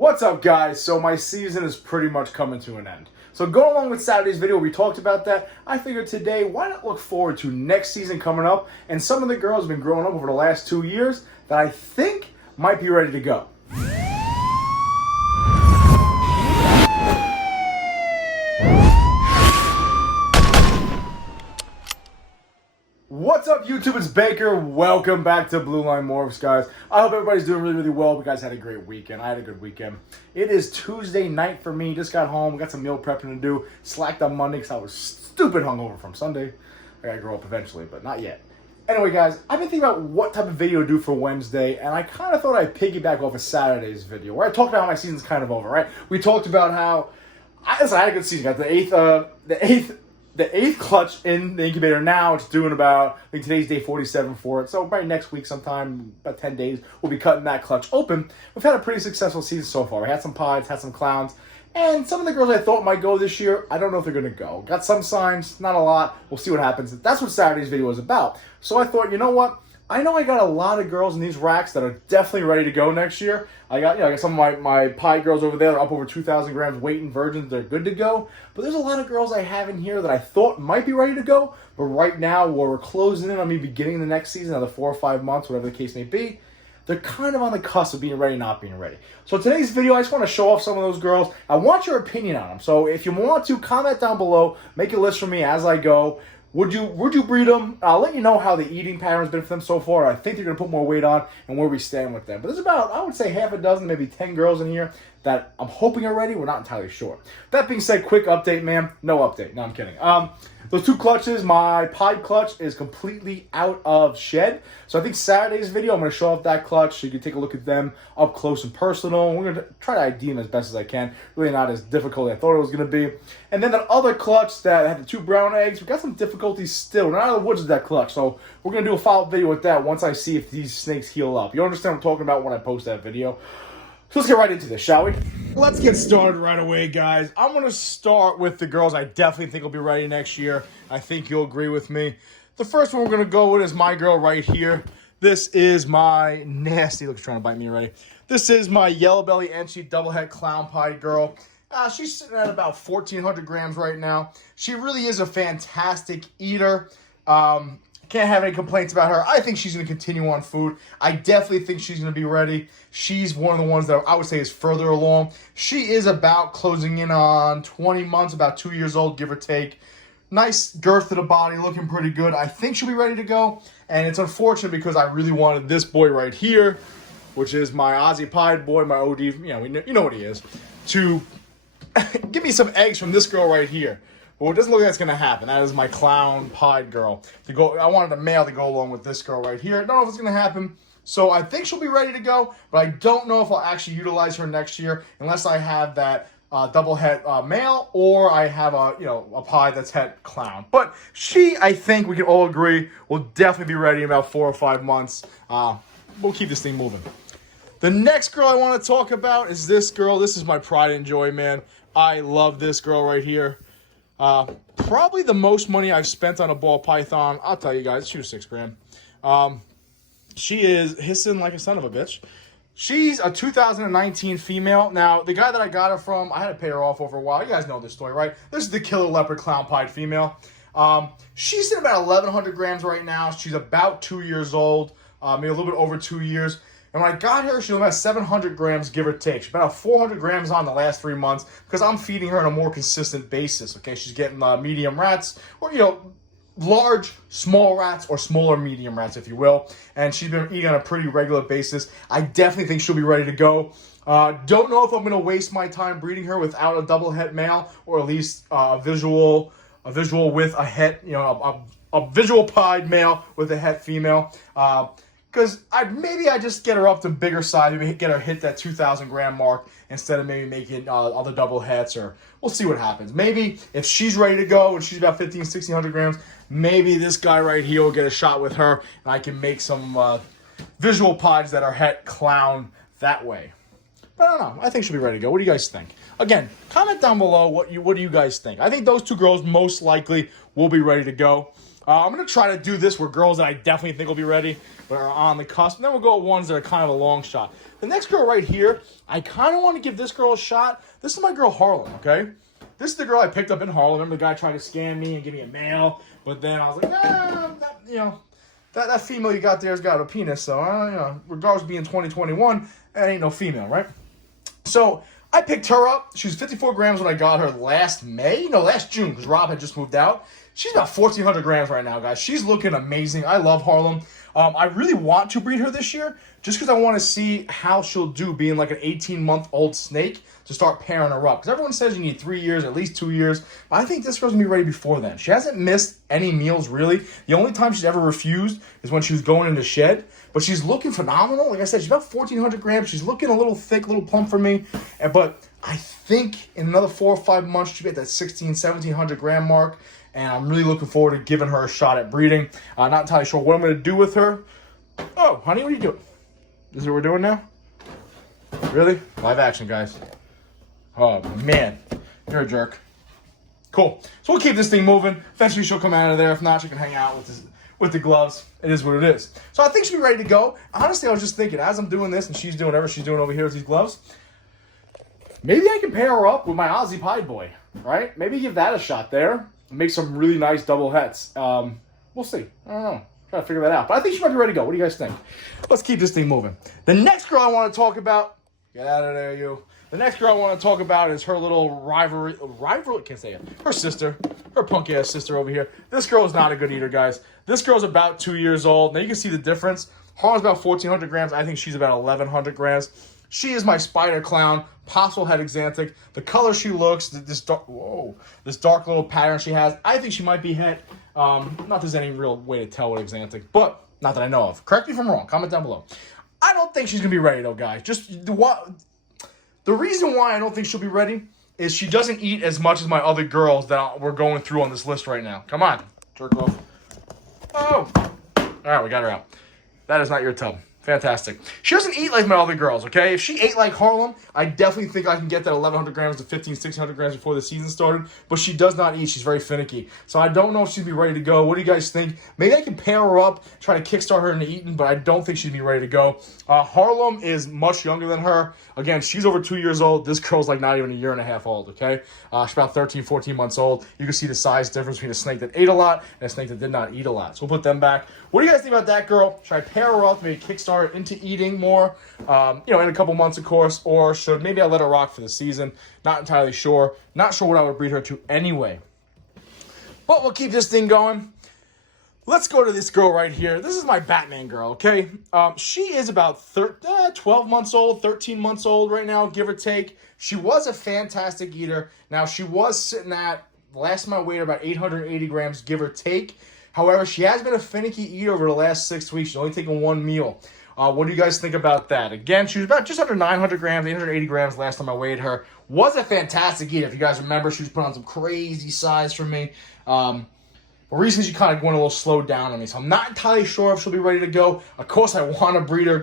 What's up, guys? So my season is pretty much coming to an end. So going along with Saturday's video, we talked about that. I figured today, why not look forward to next season coming up, and some of the girls have been growing up over the last 2 years that I think might be ready to go. What's up, YouTube? It's Baker. Welcome back to Blue Line Morphs, guys. I hope everybody's doing really, really well. You guys had a great weekend. I had a good weekend. It is Tuesday night for me. Just got home. Got some meal prepping to do. Slacked on Monday because I was stupid hungover from Sunday. I gotta grow up eventually, but not yet. Anyway, guys, I've been thinking about what type of video to do for Wednesday, and I kind of thought I'd piggyback off of Saturday's video, where I talked about how my season's kind of over, right? We talked about how I had a good season. Got the eighth clutch in the incubator now. It's doing about, I think today's day 47 for it. So probably next week sometime, about 10 days, we'll be cutting that clutch open. We've had a pretty successful season so far. We had some pies, had some clowns, and some of the girls I thought might go this year, I don't know if they're going to go. Got some signs, not a lot. We'll see what happens. That's what Saturday's video was about. So I thought, you know what? I know I got a lot of girls in these racks that are definitely ready to go next year. I got some of my pie girls over there. They're up over 2,000 grams weight and virgins. They're good to go. But there's a lot of girls I have in here that I thought might be ready to go. But right now, where we're closing in on me beginning the next season, another 4 or 5 months, whatever the case may be, they're kind of on the cusp of being ready, not being ready. So today's video, I just want to show off some of those girls. I want your opinion on them. So if you want to, comment down below. Make a list for me as I go. Would you breed them? I'll let you know how the eating pattern's been for them so far. I think they're going to put more weight on and where we stand with them. But there's about, I would say, half a dozen, maybe 10 girls in here that I'm hoping are ready. We're not entirely sure. That being said, quick update, man. No update. No, I'm kidding. Those 2 clutches, my pied clutch is completely out of shed. So I think Saturday's video, I'm going to show off that clutch so you can take a look at them up close and personal. We're going to try to ID them as best as I can. Really not as difficult as I thought it was going to be. And then the other clutch that had the 2 brown eggs, we got some difficulties still. We're not out of the woods with that clutch. So we're going to do a follow-up video with that once I see if these snakes heal up. You understand what I'm talking about when I post that video. So let's get right into this, shall we? Let's get started right away, guys. I'm going to start with the girls I definitely think will be ready next year. I think you'll agree with me. The first one we're going to go with is my girl right here. This is my nasty, look, trying to bite me already. This is my yellow belly Enchi double head clown pie girl. She's sitting at about 1,400 grams right now. She really is a fantastic eater. Can't have any complaints about her. I think she's going to continue on food. I definitely think she's going to be ready. She's one of the ones that I would say is further along. She is about closing in on 20 months, about 2 years old, give or take. Nice girth to the body, looking pretty good. I think she'll be ready to go. And it's unfortunate because I really wanted this boy right here, which is my Aussie Pied boy, my OD, you know what he is, to give me some eggs from this girl right here. Well, it doesn't look like it's going to happen. That is my clown pied girl. I wanted a male to go along with this girl right here. Don't know if it's going to happen. So I think she'll be ready to go, but I don't know if I'll actually utilize her next year unless I have that double het male or I have a pie that's het clown. But she, I think we can all agree, will definitely be ready in about 4 or 5 months. We'll keep this thing moving. The next girl I want to talk about is this girl. This is my pride and joy, man. I love this girl right here. Probably the most money I've spent on a ball python. I'll tell you guys, she was 6 grand. She is hissing like a son of a bitch. She's a 2019 female. Now, the guy that I got her from, I had to pay her off over a while. You guys know this story, right? This is the killer leopard clown pied female. She's at about 1,100 grams right now. She's about 2 years old, maybe a little bit over 2 years. And when I got her, she was about 700 grams, give or take. She's about 400 grams on the last 3 months because I'm feeding her on a more consistent basis, okay? She's getting medium rats or, large, small rats or smaller medium rats, if you will. And she's been eating on a pretty regular basis. I definitely think she'll be ready to go. Don't know if I'm going to waste my time breeding her without a double het male or at least a visual with a het, a visual pied male with a het female. Because maybe I just get her up to bigger size, maybe get her hit that 2,000 gram mark instead of maybe making other double hets, or we'll see what happens. Maybe if she's ready to go and she's about 1,600 grams, maybe this guy right here will get a shot with her and I can make some visual pies that are het clown that way. But I don't know. I think she'll be ready to go. What do you guys think? Again, comment down below what do you guys think. I think those 2 girls most likely will be ready to go. I'm going to try to do this where girls that I definitely think will be ready but are on the cusp. And then we'll go with ones that are kind of a long shot. The next girl right here, I kind of want to give this girl a shot. This is my girl Harlem, okay? This is the girl I picked up in Harlem. Remember the guy tried to scam me and give me a mail? But then I was like, that female you got there has got a penis. So, regardless of being 2021, that ain't no female, right? So I picked her up. She was 54 grams when I got her last June, because Rob had just moved out. She's about 1,400 grams right now, guys. She's looking amazing. I love Harlem. I really want to breed her this year just because I want to see how she'll do being like an 18-month-old snake to start pairing her up. Because everyone says you need 3 years, at least 2 years. But I think this girl's going to be ready before then. She hasn't missed any meals, really. The only time she's ever refused is when she was going into shed. But she's looking phenomenal. Like I said, she's about 1,400 grams. She's looking a little thick, a little plump for me. But I think in another 4 or 5 months, she'll be at that 1,700 gram mark. And I'm really looking forward to giving her a shot at breeding. Not entirely sure what I'm going to do with her. Oh, honey, what are you doing? This is what we're doing now? Really? Live action, guys. Oh, man. You're a jerk. Cool. So we'll keep this thing moving. Eventually she'll come out of there. If not, she can hang out with the gloves. It is what it is. So I think she'll be ready to go. Honestly, I was just thinking, as I'm doing this and she's doing whatever she's doing over here with these gloves, maybe I can pair her up with my Aussie Pied Boy, right? Maybe give that a shot there. Make some really nice double hets. We'll see. I don't know. Try to figure that out. But I think she might be ready to go. What do you guys think? Let's keep this thing moving. The next girl I want to talk about... Get out of there, you. The next girl I want to talk about is her little rivalry... Can't say it. Her sister. Her punk-ass sister over here. This girl is not a good eater, guys. This girl's about 2 years old. Now, you can see the difference. Harlem's about 1,400 grams. I think she's about 1,100 grams. She is my spider clown, possible head exanthic. The color she looks, this dark little pattern she has, I think she might be het. Not that there's any real way to tell what exanthic, but not that I know of. Correct me if I'm wrong. Comment down below. I don't think she's going to be ready, though, guys. Just the reason why I don't think she'll be ready is she doesn't eat as much as my other girls that we're going through on this list right now. Come on. Jerk off. Oh. All right, we got her out. That is not your tub. Fantastic. She doesn't eat like my other girls, okay? If she ate like Harlem, I definitely think I can get that 1,100 grams to 1,600 grams before the season started. But she does not eat. She's very finicky. So I don't know if she'd be ready to go. What do you guys think? Maybe I can pair her up, try to kickstart her into eating, but I don't think she'd be ready to go. Harlem is much younger than her. Again, she's over 2 years old. This girl's like not even a year and a half old, okay? She's about 13, 14 months old. You can see the size difference between a snake that ate a lot and a snake that did not eat a lot. So we'll put them back. What do you guys think about that girl? Should I pair her up, maybe kickstart her into eating more, in a couple months, of course, or should maybe I let her rock for the season? Not entirely sure. Not sure what I would breed her to anyway. But we'll keep this thing going. Let's go to this girl right here. This is my Batman girl, okay? She is about 12 months old, 13 months old right now, give or take. She was a fantastic eater. Now, she was sitting at, last time I weighed her, about 880 grams, give or take. However, she has been a finicky eater over the last 6 weeks. She's only taken one meal. What do you guys think about that? Again, she was about just under 900 grams, 880 grams last time I weighed her. Was a fantastic eater. If you guys remember, she was putting on some crazy size for me. But recently, she kind of went a little slowed down on me. So I'm not entirely sure if she'll be ready to go. Of course, I want to breed her,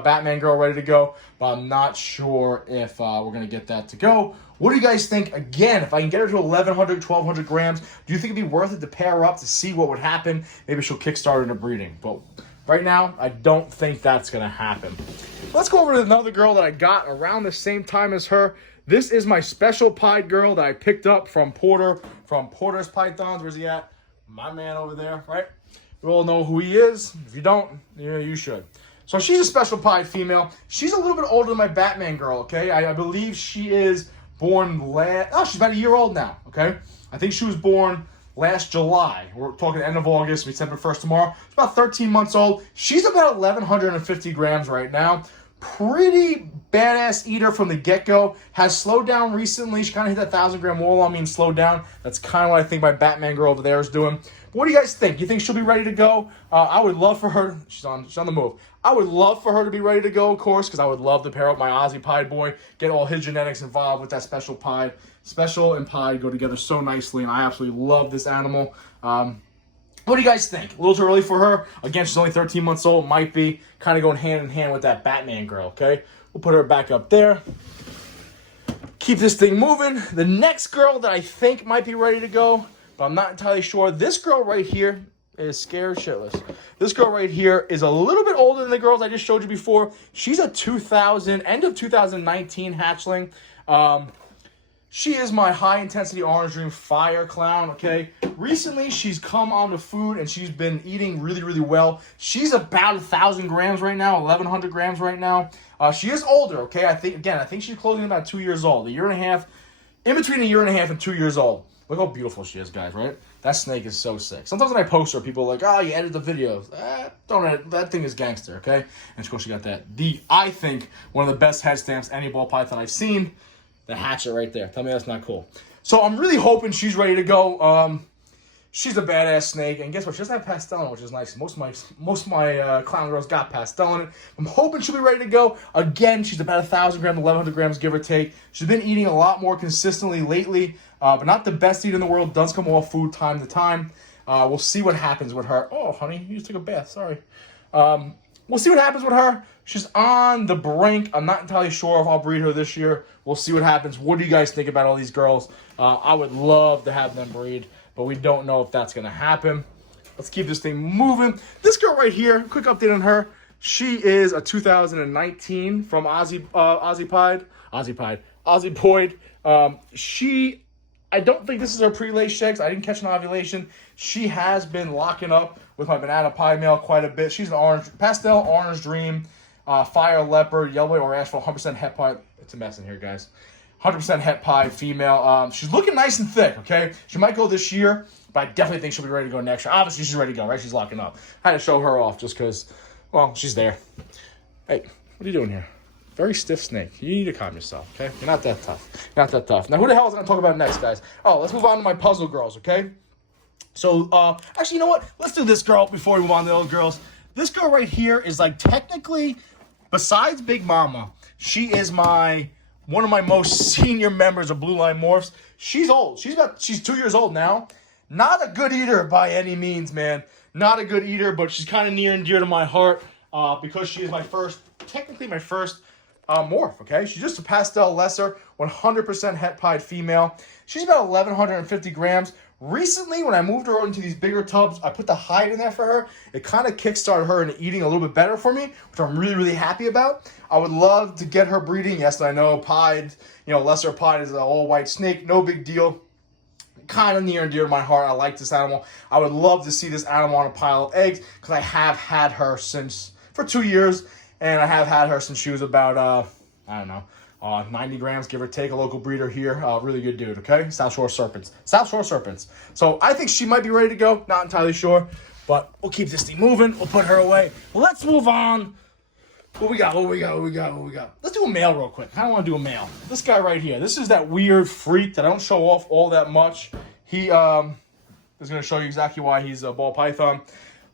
Batman girl ready to go. But I'm not sure if we're going to get that to go. What do you guys think? Again, if I can get her to 1,100, 1,200 grams, do you think it'd be worth it to pair her up to see what would happen? Maybe she'll kickstart into breeding. But right now, I don't think that's going to happen. Let's go over to another girl that I got around the same time as her. This is my special pied girl that I picked up from Porter, from Porter's Pythons. Where's he at? My man over there, right? We all know who he is. If you don't, you should. So she's a special pied female. She's a little bit older than my Batman girl, okay? I believe she is born she's about a year old now, okay? I think she was born last July. We're talking end of August, December 1st tomorrow. She's about 13 months old. She's about 1,150 grams right now. Pretty badass eater from the get-go. Has slowed down recently. She kind of hit that 1,000-gram wall. I mean, slowed down. That's kind of what I think my Batman girl over there is doing. But what do you guys think? You think she'll be ready to go? I would love for her. She's on the move. I would love for her to be ready to go, of course, because I would love to pair up my Aussie Pied Boy, get all his genetics involved with that special pied. Special and pied go together so nicely, and I absolutely love this animal. What do you guys think? A little too early for her. Again, she's only 13 months old. Might be kind of going hand in hand with that Batman girl, okay? We'll put her back up there. Keep this thing moving. The next girl that I think might be ready to go, but I'm not entirely sure. This girl right here is scared shitless. This girl right here is a little bit older than the girls I just showed you before. She's a end of 2019 hatchling. She is my high-intensity orange dream fire clown, okay? Recently, she's come on to food, and she's been eating really, really well. She's about 1,000 grams right now, 1,100 grams right now. She is older, okay? I think she's closing about 2 years old. A year and a half, in between a year and a half and 2 years old. Look how beautiful she is, guys, right? That snake is so sick. Sometimes when I post her, people are like, oh, you edited the videos. Don't edit. That thing is gangster, okay? And of course, she got that. I think, one of the best head stamps any ball python I've seen. The hatchet right there. Tell me that's not cool. So I'm really hoping she's ready to go. She's a badass snake, and guess what? She doesn't have pastel in it, which is nice. Most of my clown girls got pastel in it. I'm hoping she'll be ready to go. Again, she's about 1,000 grams, 1,100 grams, give or take. She's been eating a lot more consistently lately, but not the best eater in the world. Does come off food time to time. We'll see what happens with her. Oh, honey, you just took a bath. Sorry. We'll see what happens with her. She's on the brink. I'm not entirely sure if I'll breed her this year. We'll see what happens. What do you guys think about all these girls? I would love to have them breed, but we don't know if that's going to happen. Let's keep this thing moving. This girl right here, quick update on her. She is a 2019 from Aussie Poid. I don't think this is her pre-lace checks. I didn't catch an ovulation. She has been locking up with my banana pie male quite a bit. She's an pastel orange dream, fire leopard, yellow or asphalt, 100% het pie. It's a mess in here, guys. 100% het pie female. She's looking nice and thick, okay? She might go this year, but I definitely think she'll be ready to go next year. Obviously, she's ready to go, right? She's locking up. I had to show her off just because, well, she's there. Hey, what are you doing here? Very stiff snake. You need to calm yourself, okay? You're not that tough. You're not that tough. Now, who the hell is I going to talk about next, guys? Oh, let's move on to my puzzle girls, okay? So, actually, you know what? Let's do this girl before we move on to the other girls. This girl right here is, like, technically, besides Big Mama, she is one of my most senior members of Blue Line Morphs. She's old. She's 2 years old now. Not a good eater by any means, man. Not a good eater, but she's kind of near and dear to my heart because she is technically my first morph, okay? She's just a pastel lesser, 100% het pied female. She's about 1,150 grams. Recently, when I moved her into these bigger tubs, I put the hide in there for her. It kind of kickstarted her into eating a little bit better for me, which I'm really, really happy about. I would love to get her breeding. Yes, I know pied, lesser pied is an all-white snake. No big deal. Kind of near and dear to my heart. I like this animal. I would love to see this animal on a pile of eggs because I have had her for 2 years, and I have had her since she was about, 90 grams, give or take, a local breeder here. Really good dude, okay? South Shore Serpents. So I think she might be ready to go. Not entirely sure, but we'll keep this thing moving. We'll put her away. Let's move on. What we got? Let's do a male real quick. I don't want to do a male. This guy right here. This is that weird freak that I don't show off all that much. He is going to show you exactly why he's a ball python.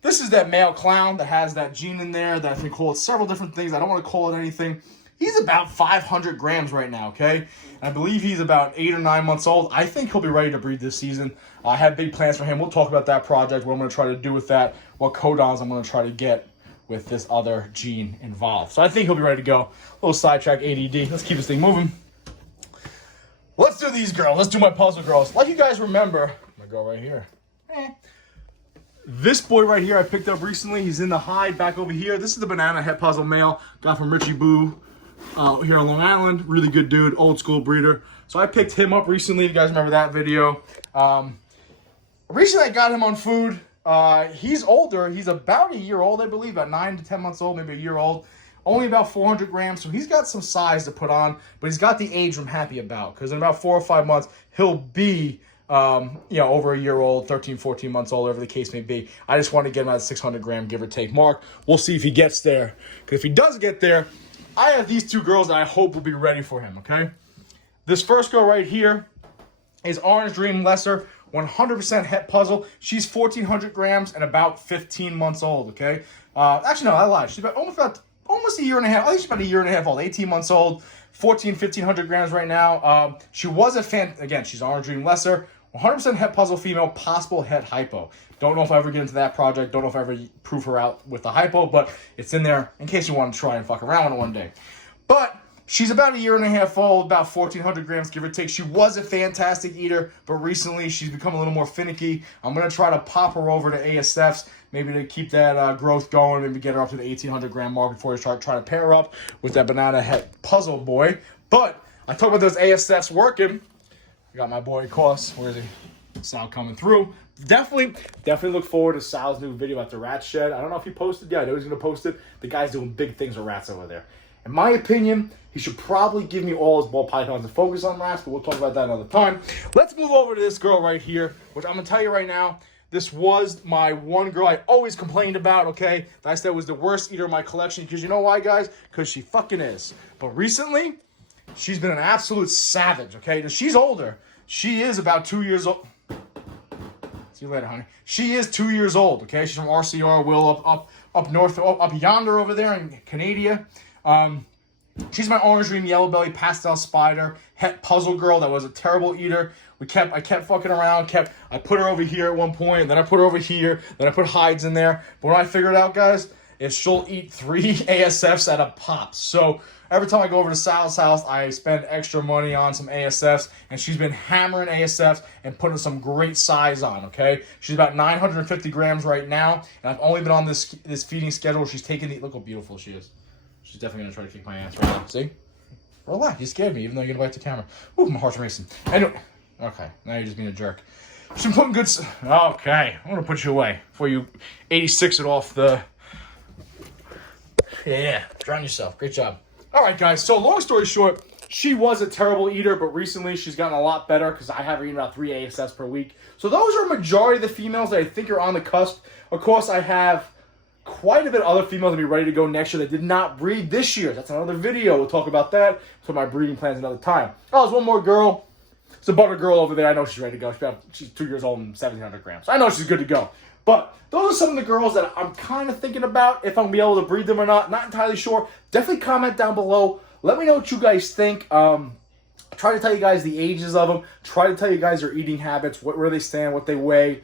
This is that male clown that has that gene in there that I can call it several different things. I don't want to call it anything. He's about 500 grams right now, okay? And I believe he's about 8 or 9 months old. I think he'll be ready to breed this season. I have big plans for him. We'll talk about that project, what I'm going to try to do with that, what codons I'm going to try to get with this other gene involved. So I think he'll be ready to go. A little sidetrack ADD. Let's keep this thing moving. Let's do these girls. Let's do my puzzle girls. Like you guys remember, my girl right here. This boy right here I picked up recently. He's in the hide back over here. This is the banana het puzzle male. Got from Richie Boo. Here on Long Island, really good dude, old school breeder. So I picked him up recently. You guys remember that video? Recently I got him on food. He's older. He's about a year old, I believe, about 9 to 10 months old, maybe a year old. Only about 400 grams, so he's got some size to put on, but he's got the age I'm happy about because in about 4 or 5 months he'll be over a year old, 13, 14 months old, whatever the case may be. I just want to get him at a 600 gram give or take mark. We'll see if he gets there, because if he does get there, I have these two girls that I hope will be ready for him, okay? This first girl right here is Orange Dream Lesser, 100% het puzzle. She's 1,400 grams and about 15 months old, okay? Actually, no, I lied. She's almost a year and a half. I think she's about a year and a half old, 18 months old, 1,500 grams right now. She was again, she's Orange Dream Lesser, 100% het puzzle female, possible het hypo. Don't know if I ever get into that project. Don't know if I ever prove her out with the hypo, but it's in there in case you want to try and fuck around with it one day. But She's about a year and a half old, about 1,400 grams, give or take. She was a fantastic eater, but recently she's become a little more finicky. I'm going to try to pop her over to ASFs, maybe to keep that growth going, maybe get her up to the 1,800 gram mark before I try to pair her up with that banana head puzzle boy. But I talk about those ASFs working. I got my boy Koss. Where is he? Sal coming through. Definitely look forward to Sal's new video about the rat shed. I don't know if he posted yet. I know he's going to post it. The guy's doing big things with rats over there. In my opinion, he should probably give me all his ball pythons to focus on rats, but we'll talk about that another time. Let's move over to this girl right here, which I'm going to tell you right now, this was my one girl I always complained about, okay? That I said was the worst eater in my collection, because you know why, guys? Because she fucking is. But recently, she's been an absolute savage, okay? She's older. She is about 2 years old. See you later, honey. She is 2 years old, okay? She's from RCR, up north, up yonder over there in Canada. She's my orange dream yellow belly pastel spider het puzzle girl that was a terrible eater. I kept fucking around. I put her over here at one point, and then I put her over here. Then I put hides in there. But when I figured out, guys, is she'll eat 3 ASFs at a pop. So every time I go over to Sal's house, I spend extra money on some ASFs, and she's been hammering ASFs and putting some great size on, okay? She's about 950 grams right now, and I've only been on this feeding schedule. She's taking the, look how beautiful she is. She's definitely going to try to kick my ass right now. See? Relax. You scared me, even though you're going to bite the camera. Ooh, my heart's racing. Anyway. Okay. Now you're just being a jerk. She's been putting good... Okay. I'm going to put you away before you 86 it off the... Yeah. Drown yourself. Great job. All right, guys. So, long story short, she was a terrible eater, but recently she's gotten a lot better because I have her eating about 3 ASFs per week. So, those are a majority of the females that I think are on the cusp. Of course, I have quite a bit of other females to be ready to go next year that did not breed this year. That's another video. We'll talk about that. So my breeding plans another time. Oh, there's one more girl. It's a butter girl over there. I know she's ready to go. She's 2 years old and 1,700 grams. So I know she's good to go. But those are some of the girls that I'm kind of thinking about if I'm going to be able to breed them or not. Not entirely sure. Definitely comment down below. Let me know what you guys think. Try to tell you guys the ages of them. Try to tell you guys their eating habits, where they stand, what they weigh.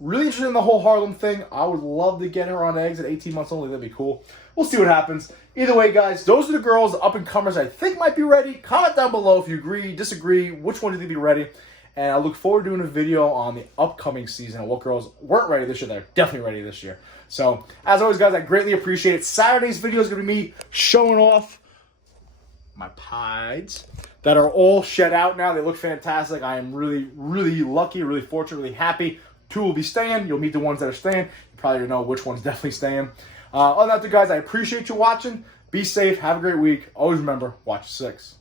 Really interested in the whole Harlem thing. I would love to get her on eggs at 18 months only. That'd be cool. We'll see what happens. Either way, guys, those are the girls, the up-and-comers I think might be ready. Comment down below if you agree, disagree, which one do you think be ready. And I look forward to doing a video on the upcoming season and what girls weren't ready this year that are definitely ready this year. So, as always, guys, I greatly appreciate it. Saturday's video is going to be me showing off my pieds that are all shed out now. They look fantastic. I am really, really lucky, really fortunate, really happy. 2 will be staying. You'll meet the ones that are staying. You probably know which one's definitely staying. Other than that, guys, I appreciate you watching. Be safe. Have a great week. Always remember, watch 6.